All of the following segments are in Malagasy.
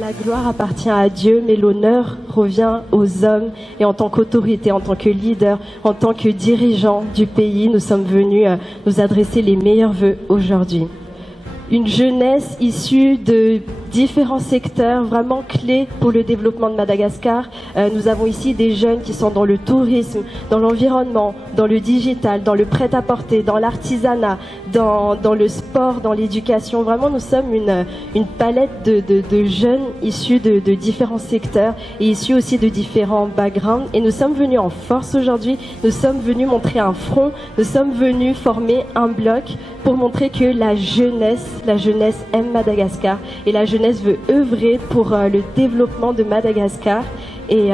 La gloire appartient à Dieu, mais l'honneur revient aux hommes. Et en tant qu'autorité, en tant que leader, en tant que dirigeant du pays, nous sommes venus nous adresser les meilleurs vœux aujourd'hui. Une jeunesse issue de différents secteurs vraiment clés pour le développement de Madagascar. Nous avons ici des jeunes qui sont dans le tourisme, dans l'environnement, dans le digital, dans le prêt-à-porter, dans l'artisanat, dans le sport, dans l'éducation. Vraiment, nous sommes une palette de jeunes issus de différents secteurs et issus aussi de différents backgrounds. Et nous sommes venus en force aujourd'hui. Nous sommes venus montrer un front. Nous sommes venus former un bloc pour montrer que la jeunesse aime Madagascar et la jeunesse veut œuvrer pour le développement de Madagascar. Et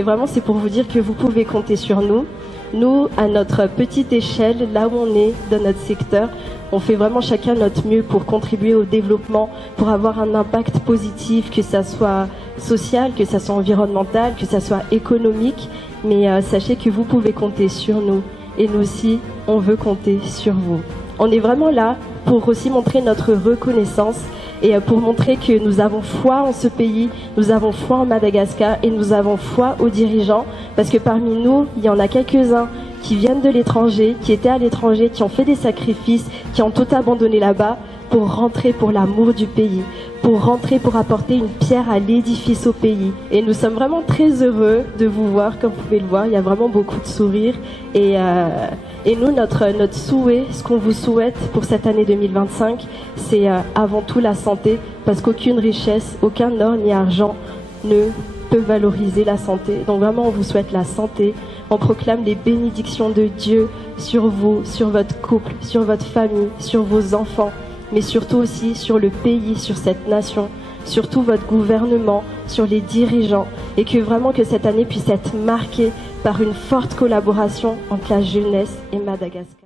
vraiment, c'est pour vous dire que vous pouvez compter sur nous. Nous, à notre petite échelle, là où on est dans notre secteur, on fait vraiment chacun notre mieux pour contribuer au développement, pour avoir un impact positif, que ça soit social, que ça soit environnemental, que ça soit économique. Mais sachez que vous pouvez compter sur nous. Et nous aussi, on veut compter sur vous. On est vraiment là pour aussi montrer notre reconnaissance et pour montrer que nous avons foi en ce pays, nous avons foi en Madagascar et nous avons foi aux dirigeants, parce que parmi nous, il y en a quelques-uns qui viennent de l'étranger, qui étaient à l'étranger, qui ont fait des sacrifices, qui ont tout abandonné là-bas pour rentrer pour l'amour du pays, pour rentrer pour apporter une pierre à l'édifice au pays. Et nous sommes vraiment très heureux de vous voir, comme vous pouvez le voir, il y a vraiment beaucoup de sourires. Et nous, notre souhait, ce qu'on vous souhaite pour cette année 2025, c'est avant tout la santé, parce qu'aucune richesse, aucun or ni argent ne peut valoriser la santé. Donc vraiment, on vous souhaite la santé. On proclame les bénédictions de Dieu sur vous, sur votre couple, sur votre famille, sur vos enfants, mais surtout aussi sur le pays, sur cette nation, sur tout votre gouvernement, sur les dirigeants, et que vraiment que cette année puisse être marquée par une forte collaboration entre la jeunesse et Madagascar.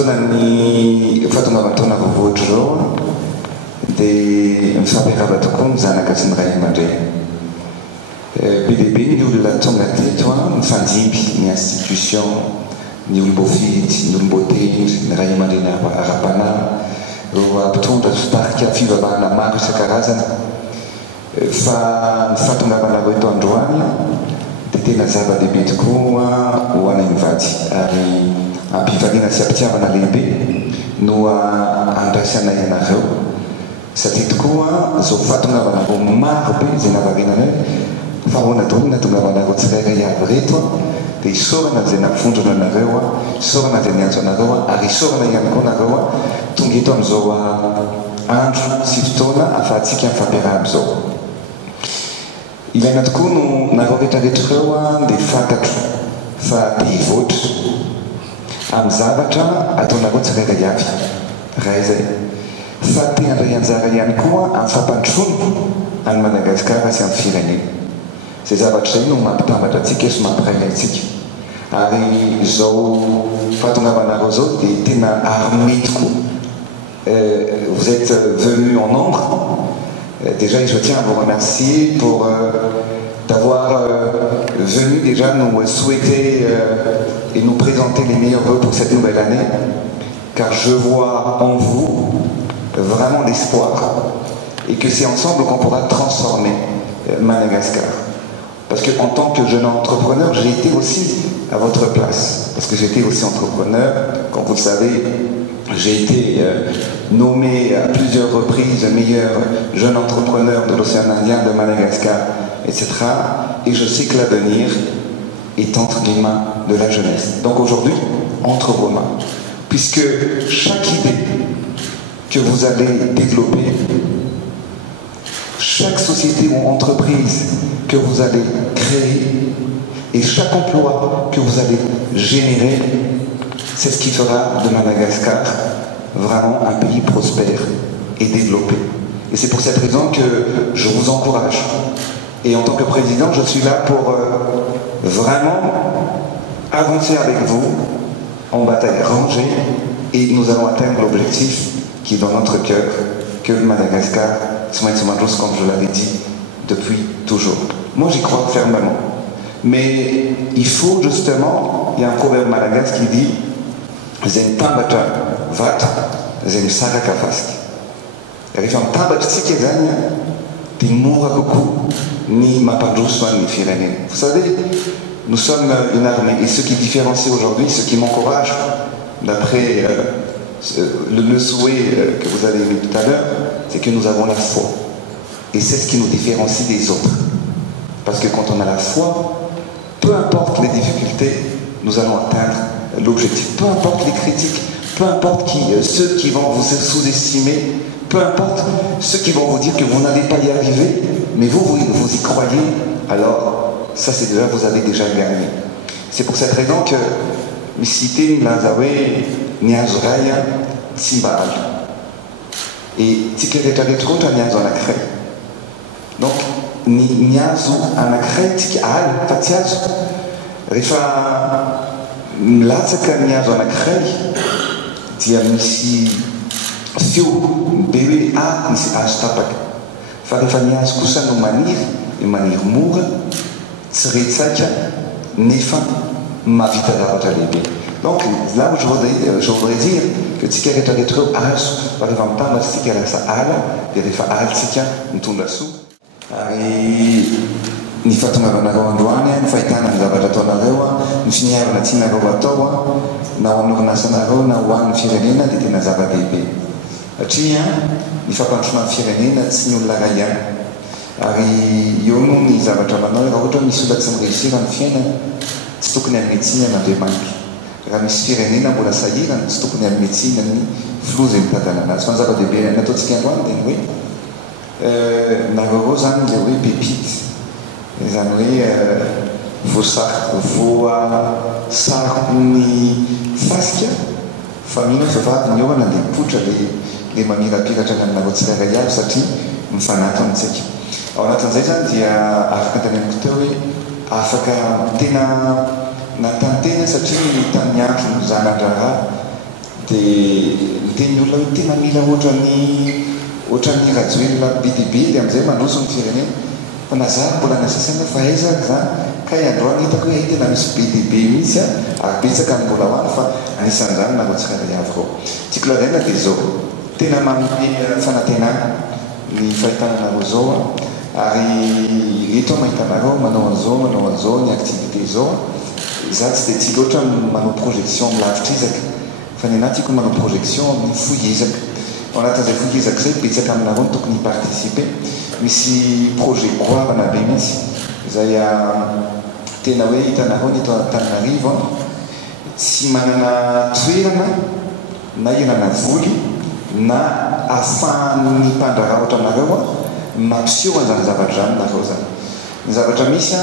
fotoanany fahatongavan-taona voavoatra zao dia mifampiarava tokoa ny zanaka sy ny ray aman-dreny. Be lehibe ny olona tonga teto mifandimby ny institution, ny olom-boafidy, ny olom-boatendry, ny ray aman-dreny ara-panahy, ro ampitondra fitarika fivavahana maro isan-karazany. Fa ny fahatongavanareo eto androany dia tena zava-dehibe tokoa ho anay mivady, ary ampifaliana sy ampitiavana lehibe no andraisanay ianareo, satria tokoa zao fahatongavanareo maro be izay navarinanay fa ahoana daholo nahatongavanareo tsirairay avy reto dia isorana izay nampifondrona anareo, isorana izay niantso anareo, ary isorana ihany koa anareo tonga eto amin'izao andro sy fotoana ahafahantsika mifampiarahana amin'izao. Ilaina tokoa no nareo rehetrarehetrareo dia fantatro fa te hivoatra amin'ny zavatra ataonareo tsirairay avy raha izay, fa te handray anjara ihany koa amin'ny fampandrosoana any Madagasikara sy amin'ny firenena. Izay zavatra izay no mampitambatra antsika sy mampiray antsika, ary izao fahatongavanareo zao dia tena armé tokoa. Vous êtes venus en nombre. Déjà, je tiens à vous remercier pour d'avoir venu déjà nous souhaiter et nous présenter les meilleurs vœux pour cette nouvelle année, car je vois en vous vraiment l'espoir et que c'est ensemble qu'on pourra transformer Madagascar. Parce qu'en tant que jeune entrepreneur, j'ai été aussi à votre place, parce que j'étais aussi entrepreneur, comme vous le savez. J'ai été nommé à plusieurs reprises meilleur jeune entrepreneur de l'océan Indien, de Madagascar, etc. Et je sais que l'avenir est entre les mains de la jeunesse. Donc aujourd'hui, entre vos mains. Puisque chaque idée que vous allez développer, chaque société ou entreprise que vous allez créer, et chaque emploi que vous allez générer, c'est ce qui fera de Madagascar vraiment un pays prospère et développé. Et c'est pour cette raison que je vous encourage. Et en tant que président, je suis là pour vraiment avancer avec vous en bataille rangée, et nous allons atteindre l'objectif qui est dans notre cœur, que Madagascar soit comme je l'avais dit depuis toujours. Moi j'y crois fermement. Mais il faut justement, il y a un proverbe malagasy qui dit Zem tambatra vata, zem saraka fasika. Rehefa mitambatra tsika zany dia mora kokoa ny mampandroso ny firenena. Vous savez, nous sommes une armée, et ce qui différencie aujourd'hui, ce qui m'encourage, d'après le souhait que vous avez vu tout à l'heure, c'est que nous avons la foi. Et c'est ce qui nous différencie des autres. Parce que quand on a la foi, peu importe les difficultés, nous allons atteindre l'objectif. Peu importe les critiques, peu importe ceux qui vont vous sous-estimer, peu importe ceux qui vont vous dire que vous n'allez pas y arriver, mais vous y croyez, alors ça c'est déjà, vous avez déjà gagné. C'est pour cette raison que Missité Nazawe Niazuraya Tsimbal et Tikeretagretro Niazo Anakre. Donc Niazo Anakre Tikal Tatiazo Rifa Latsaka Niazo Anakre dia misy fio be hoe misy azo tapaka, fa rehefa ny azo kosa no maniry mora, tsy retsaika nefa mavita zavatra lehibe. Donc là où je voudrais dire que tsika rehetrarehetra azo rehefa mitambatsy tsika lasa ala, dia rehefa alitsika mitondra soa. Ary ny fahatongavanareo androany, ny fahitana ny zavatra ataonareo, ny finiavana tianareo atao na ho an'ny orinasanareo na ho an'ny firenena dia tena zava-dehibe. Satria ny fampandrosoana ny firenena tsy ny olona ray ihany. Ary eo no ny zavatra manao, raha ohatra misy olona tsy mireusir ny fiainana, tsy tokony hametsina n'Andriamanitra. Raha misy firenena mbola sahirana, tsy tokony hametsina ny filoha izay mitantana anazy. Fa ny zava-dehibe nataontsika androany dia ny hoe nareo zany ilay hoe pépite, izany hoe voasariko ny fasika fa mino vehivavy ny eo nandeha potra le mamirapiratra ny aminareo tsirairay avy satria mifanato amintsika. Ao anatin'izay zany dia afaka taneniko teo hoe afaka tena natantena satria tamin'ny andro zanandraha dia ny olona hoe tena mila ohatran'ny rajoelona be dia amin'izay mandroso ny firenena fa nazary mbola nasasana fa aizaka zany ka androany hitako hoe tena misy BDB mihitsy ary betsaka ny mbola hoany fa anisan'izany nareo tsirairay avy reo tiako laraina dia zao tena manome fanantenana ny fahitananareo zao ary eto mahitanareo manao an'izao ny activité zao za tsy dia tia loatra manao projection milavitra izaka fa ny anahy tiako manao projection amin'ny fohy ezaka ao anatin'izay fohy ezaka izay betsaka aminareo ny tokony participer misy projet goavana be mihitsy izay tena hoe hitanareo ny eto Antananarivo tsy manana toerana na ianana voly na ahafahan'ny mpandrahara ohatranareo mampiseho an'izany zavatra zany nareo zany ny zavatra misy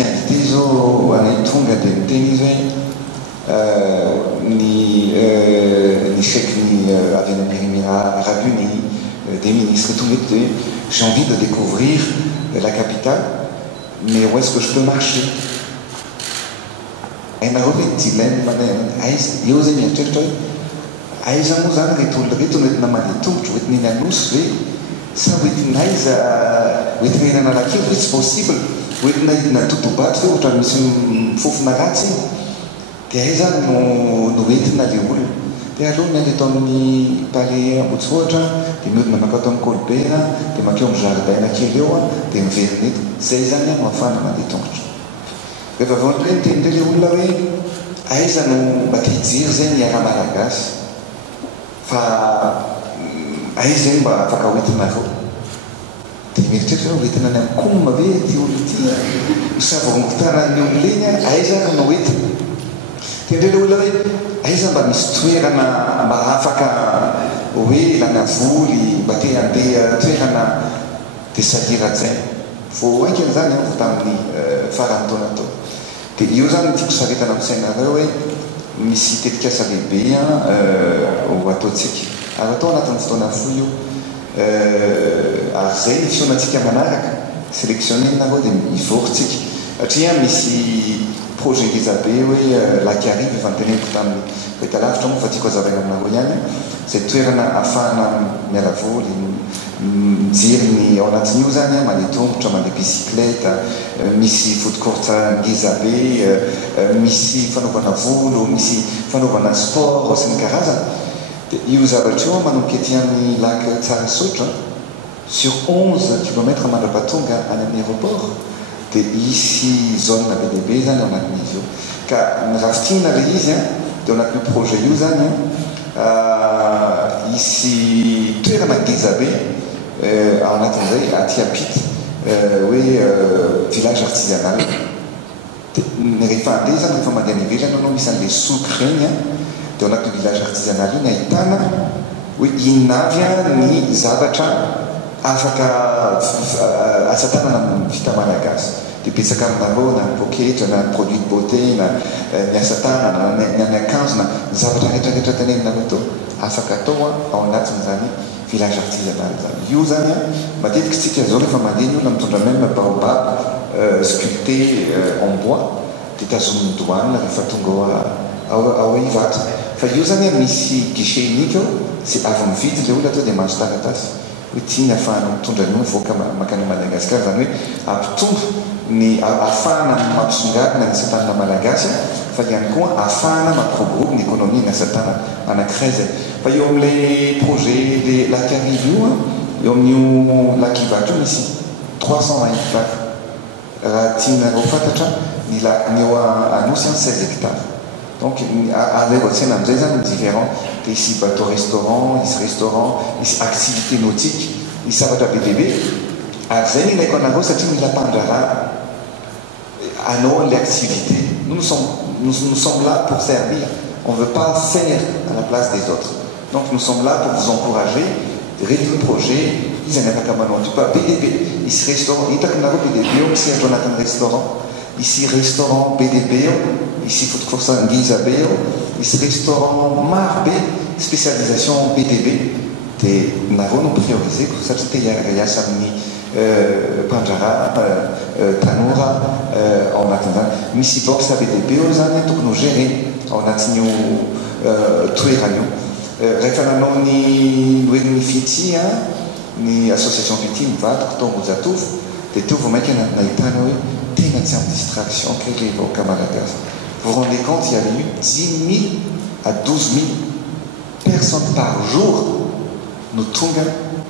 invité zao anay tonga dia miteny izy hoe ny chefs avy any Émirats Arabes Unis des ministres et tout de j'ai envie de découvrir la capitale mais où est-ce que je peux marcher nareo hoe dilemme eo zay mieritreritra hoe aiza moa zany reto olona reto noentina mandeha tongotra hoentina eny anosy ve sa hoentina aiza hoentina eny analakely hoe tsy possible hoentina idina totobato ve ohatra misy mifofona ratsy dia aiza no entina le olona dia aloha ny andeto amin'ny palais Ambotsotra dia mihodina makato amin'ny Colbert dia makeo amin'ny jardin kely eo dia miverina eto zay zany no ahafahana mandeha tongotra rehefa vonre nitenindre le olona hoe aiza no mba te hijery zay ny ara malagasy fa aiza zay mba afaka hoentinareo dia mieritreritra hoe hoentina any amin'ny koma ve ty olona ty misavarombotana ny olona eny aiza no hoentina tendre le olona hoe aiza mba misy toerana mba afaka hoe lana voly mba te handeha toerana dia salira-tsaina vo aikan'izany vo tamin'ny farany taona tao dia io zany tiako saretana amin'sainareo hoe misy tetikasa lehibe ho ataontsika ary atao anatin'ny fotoana fohy io ary zay ny fisonatsika manaraka sélectionné nareo dia ivorytsika satria misy projet ngezabe hoe laky arive efa nyteneniko tamin'ny reta lavitra moa fa tiako azavaina aminareo ihany zay toerana ahafahana miala voly mijery ny ao anatin'io zany mandeha tongotra mandeha bicyclette misy foot court ngezabe misy fanaovana volo misy fanaovana sport sy ny karazana dia io zavatra io manomboka ety amin'ny lac Tsarasotra sur 11 kilomètres mandrapatonga any amin'ny aéroport dia isy zone be lehibe zany ao anatin'izy io ka nirafitiana le izy dia ao anatin'io projet io zany isy toerana ngezabe ao anatin'izay aty ampity hoe village artisanal dia rehefa andeha zany rehefa mandeha nivelany anao misy an'le souk regny dia ao anatin'io village artisanal io ny ahitana hoe inona avy ny zavatra afaka asatanana vita malagasy dia betsaka aminareo na ny poketra na ny produit de beauté na ny asatanana ny akanjo na ny zavatra rehetrarehetra taneninareo to afaka atao ao anatin'izany village artisanal zany io zany matetika tsika zao rehefa mandeha ny olona mitondra même baobab sculpté en bois dia tazomin'ny douane rehefa tonga ao Ivato fa io zany misy guichet unique sy avy mividy le olona to dia mahazo taratasy hoe tia ny ahafahana mitondra ny mivoaka makany Madagasikara zany hoe ampitombo ny ahafahana mampisongadina ny asatanana malagasy fa ihany koa ahafahana mampirogrobo ny économie ny asatanana anankiray zay fa eo amin'le projet le lac Arive io eo amin'io lac Ivato io misy 320 hectares raha tianareo fantatra ny eo anosy 16 hectares donc aleo an-tsaina amin'izay zany différent dia isy bateau restaurant isy restaurant isy activité nautique isy zavatra be lehibe ary zay ny ilaiko anareo satria mila mpandrahara anao an'le activité nous sommes là pour servir on ne veut pas faire à la place des autres donc nous sommes là pour vous encourager reto ny projet izy any afaka manao an'io pa be lehibe isy restaurant hitako nareo be lehibe eo misehatra anatin'ny restaurant isy restaurant be lehibe eo isy fotokosa ngizabe eo isy restaurant maro be spécialisation BDB dia nareo no prioriseko satria te hiasa amin'ny mpandrahara tanora ao anatin'izany misy box BDB eo zany tokony ho géré ao anatin'io toerana io rehefa nanao ny hoe ny fity ny association fity mivadika Tombojatovo dia teo vao mainka nahitana hoe tena tsy amin'ny distraction que les camarades. Vous vous rendez compte, il y avait eu 10 000 à 12 000 personnes par jour nous tonga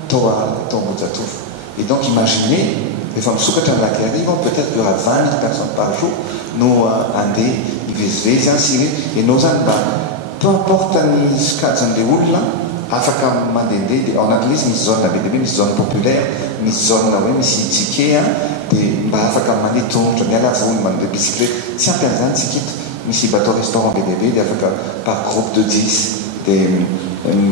Tombojatovo. Et donc imaginez, les femmes soukata qui arrivent, peut-être qu'il y aura 20 000 personnes par jour, nous andé, ils ainsi, et nos anbans, peu importe les cas de l'oula, afaka mandende, en anglais, une zone une zone populaire, une zone une ticket, des afaka mandé tombe, il y a la voie, de bicyclette, si un personne, c'est quitte, ici bateau restaurant BDB, par groupe de 10, des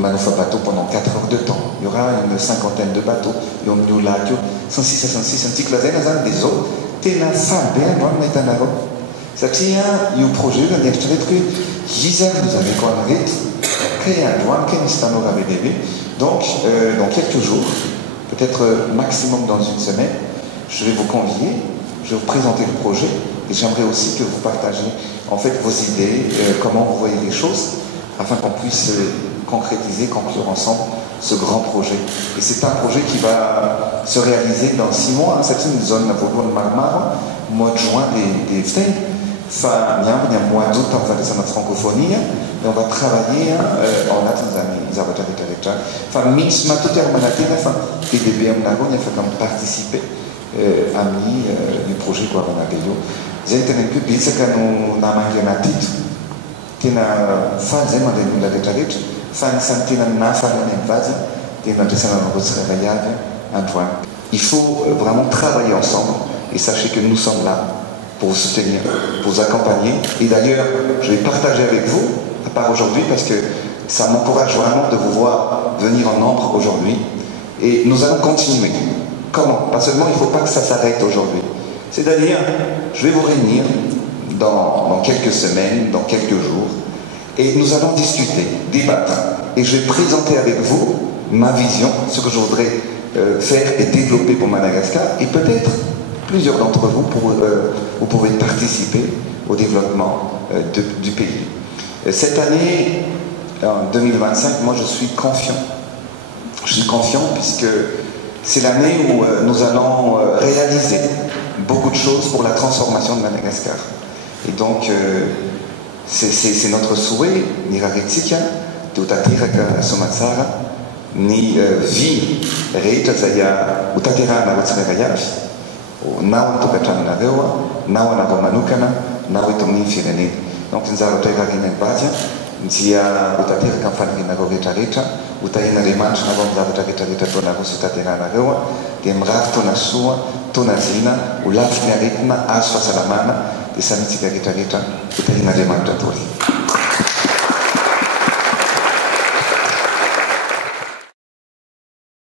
manœuvres bateaux pendant 4 heures de temps. Il y aura une cinquantaine de bateaux. Il y aura un lac, 106 à 106, un petit classé dans des eaux. T'es la femme, bien, moi, mais t'en as pas. Ça tient, il y a un projet, il y a un extrait que Gisèle nous avait qu'on arrête, créé un joint, qui est un BDB. Donc, dans quelques jours, peut-être maximum dans une semaine, je vais vous convier, je vais vous présenter le projet et j'aimerais aussi que vous partagiez en fait vos idées, comment vous voyez les choses, afin qu'on puisse concrétiser, conclure ensemble ce grand projet. Et c'est un projet qui va se réaliser dans 6 mois. C'est une zone à Vaudouane Marmara, mois de juin des Ftaines. Enfin, il y a un mois d'août, on va faire notre francophonie, et on va travailler en Tanzanie. Enfin, Mins Matoter Manatina, enfin, PDB Amnago, il a fait comme participer amis du projet Guaranagayo. J'ai été un peu bizarre quand on a manqué un titre. Tena fazy zay mandeha olona rehetrarehetra fa anisany tena nafarany amin'ny vazy dia mandresana anao tsirairay avy androany. Il faut vraiment travailler ensemble et sachez que nous sommes là pour vous soutenir, pour vous accompagner. Et d'ailleurs, je vais partager avec vous, à part aujourd'hui, parce que ça m'encourage vraiment de vous voir venir en nombre aujourd'hui. Et nous allons continuer. Comment? Pas seulement, il ne faut pas que ça s'arrête aujourd'hui. C'est-à-dire, je vais vous réunir dans quelques semaines, dans quelques jours, et nous allons discuter, débattre, et je vais présenter avec vous ma vision, ce que je voudrais faire et développer pour Madagascar, et peut-être plusieurs d'entre vous, vous pouvez participer au développement du pays. Cette année, en 2025, moi je suis confiant. Je suis confiant puisque c'est l'année où nous allons réaliser beaucoup de choses pour la transformation de Madagascar. Et donc, c'est notre souhait, ni Ragetika, Totatiraka Somatsara, ni Vi Reita Zaya, Utatira Navatsarayaf, Nawa Tokatana Rewa, Nawa Navamanukana, Nawa Tomi Firene. Donc, nous avons été Badia, Nzia Utatira Kamfanina Reta, Utaina Remanch, Navon Reta Tonago Sutatira Rewa, Demraf Tonasua, Tonazina, Ulaf Naritna, Aswa Salamana. Et ça, c'est ce que je vais vous dire.